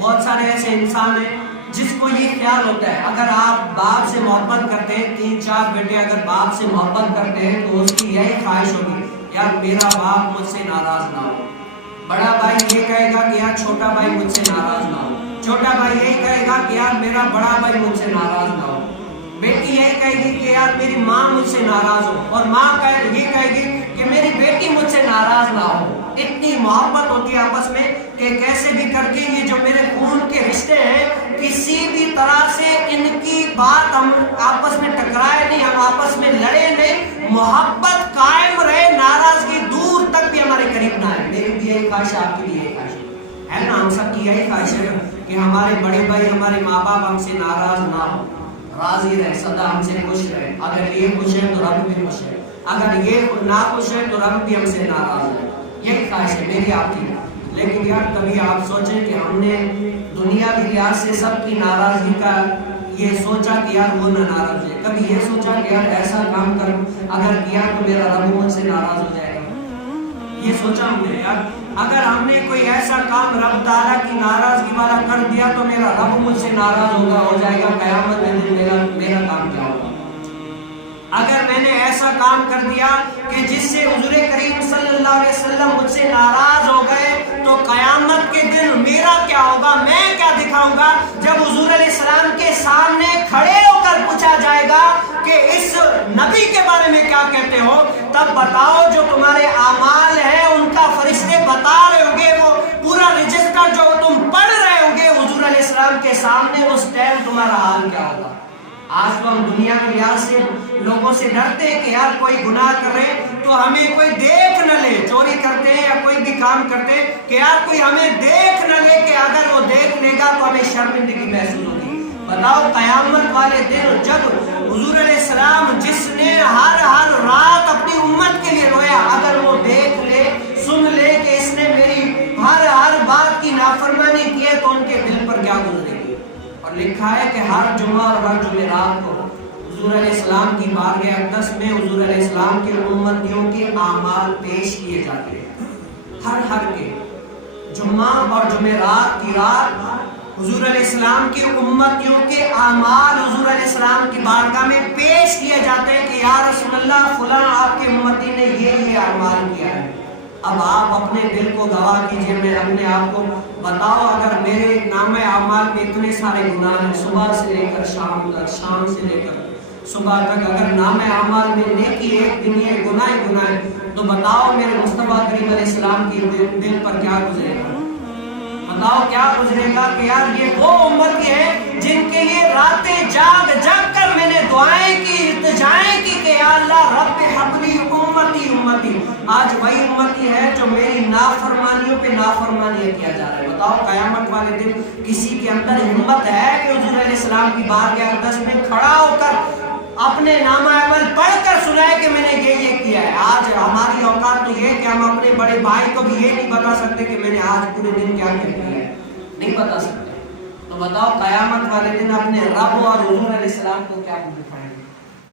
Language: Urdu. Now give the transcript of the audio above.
بہت سارے ایسے انسان ہیں جس کو یہ خیال ہوتا ہے اگر آپ باپ سے محبت کرتے ہیں، 3-4 بیٹے اگر باپ سے محبت کرتے ہیں تو اس کی یہی خواہش ہوگی یار میرا باپ مجھ سے ناراض نہ ہو۔ بڑا بھائی یہ کہے گا کہ یار چھوٹا بھائی مجھ سے ناراض نہ ہو، چھوٹا بھائی یہی کہے گا کہ یار میرا بڑا بھائی مجھ سے ناراض نہ ہو، بیٹی یہی کہے گی کہ یار میری ماں مجھ سے ناراض ہو، اور ماں یہ کہے گی کہ میری بیٹی مجھ سے ناراض نہ ہو۔ اتنی محبت ہوتی ہے آپس میں کہ کیسے بھی کر کے یہ جو میرے خون کے رشتے ہیں کسی بھی طرح سے ان کی بات ہم آپس میں ٹکرائے نہیں، ہم آپس میں لڑے نہیں، محبت قائم رہے، ناراضگی دور تک بھی ہمارے قریب نہ آئے۔ میری بھی یہی خواہش ہے، آپ کی بھی یہی خواہش ہے نا، ہم سب کی یہی خواہش ہے کہ ہمارے بڑے بھائی ہمارے ماں باپ ہم سے ناراض نہ ہو، راضی رہے، سدا ہم سے خوش رہے۔ اگر یہ خوش ہے تو رب بھی خوش ہے، اگر یہ نہ خوش ہے تو رب بھی ہم سے ناراض ہے۔ یہی خواہش ہے میری آپ کی۔ لیکن یار کبھی آپ سوچیں کہ ہم نے دنیا کی لحاظ سے سب کی ناراضگی کا یہ سوچا کہ یار وہ نہ ناراض ہے، کبھی یہ سوچا کہ یار ایسا کام کر اگر کیا تو میرا رب مجھ سے ناراض ہو جائے گا؟ یہ سوچا ہم نے یار اگر ہم نے کوئی ایسا کام رب تعالیٰ کی ناراضگی والا کر دیا تو میرا رب مجھ سے ناراض ہو جائے گا، قیامت میں دن میرا کام کیا ہوگا؟ اگر میں نے ایسا کام کر دیا کہ جس سے حضور کریم صلی اللہ علیہ وسلم مجھ سے ناراض ہو گئے تو قیامت کے دن میرا کیا ہوگا؟ میں کیا دکھاؤں گا جب حضور علیہ السلام کے سامنے کھڑے ہو کر پوچھا جائے گا کہ اس نبی کے بارے میں کیا کہتے ہو؟ تب بتاؤ جو تمہارے اعمال ہیں ان کا فرشتے بتا رہے ہوں گے، وہ پورا رجسٹر جو تم پڑھ رہے ہوں گے حضور علیہ السلام کے سامنے، اس ٹائم تمہارا حال کیا ہوگا؟ آج تو ہم دنیا کے لحاظ سے لوگوں سے ڈرتے ہیں کہ یار کوئی گناہ کرے تو ہمیں کوئی دیکھ نہ لے، چوری کرتے ہیں یا کوئی بھی کام کرتے ہیں کہ یار کوئی ہمیں دیکھ نہ لے، کہ اگر وہ دیکھ لے گا تو ہمیں شرمندگی محسوس ہوگی۔ بتاؤ قیامت والے دن جب حضور علیہ السلام جس نے ہر رات اپنی امت کے لیے رویا، اگر وہ دیکھ لے سن لے کہ اس نے میری ہر بات کی نافرمانی کی ہے تو ان کے دل پر کیا گزرے گی؟ اور لکھا ہے کہ ہر جمعہ اور ہر جمعرات کو حضور علیہ السلام کی بارگاہ اقدس میں حضور علیہ السلام کے امتیوں کے اعمال پیش کیے جاتے ہیں، ہر کے جمعہ اور جمعرات کی رات حضور علیہ السلام کی امتیوں کے اعمال حضور علیہ السلام کی بارگاہ میں پیش کیے جاتے ہیں کہ یا رسول اللہ فلاں آپ کے امتی نے یہ اعمال کیا ہے۔ اب آپ اپنے دل کو گواہ کیجئے، میں اپنے آپ کو بتاؤ اگر میرے نامہ اعمال میں اتنے سارے گناہ ہیں، صبح سے لے کر شام تک، شام سے لے کر صبح تک، اگر نامہ اعمال میں نیکی ایک دن یہ گناہ تو بتاؤ میرے مصطفیٰ کریم علیہ السلام کی دل پر کیا گزرے گا؟ بتاؤ کیا گزرے گا کہ یار یہ وہ امتی ہے جن کے لیے راتیں جاگ کر میں نے دعائیں کی، التجائیں کی کہ یا اللہ رب حبلی امتی۔ آج وہی امتی ہے جو میری نافرمانیوں پہ نافرمانی کیا جا رہا ہے۔ بتاؤ قیامت والے دن کسی کے اندر ہمت ہے کہ حضور علیہ السلام کی بارگاہ اقدس میں کھڑا ہو کر اپنے نامہ عمل پڑھ کر سنائے کہ میں نے یہ کیا ہے؟ آج ہماری اوقات تو یہ کہ ہم اپنے بڑے بھائی کو بھی یہ نہیں بتا سکتے کہ میں نے آج پورے دن کیا کیا ہے، نہیں بتا سکتے۔ تو بتاؤ قیامت والے دن اپنے رب اور حضور علیہ السلام کو کیا دکھائیں؟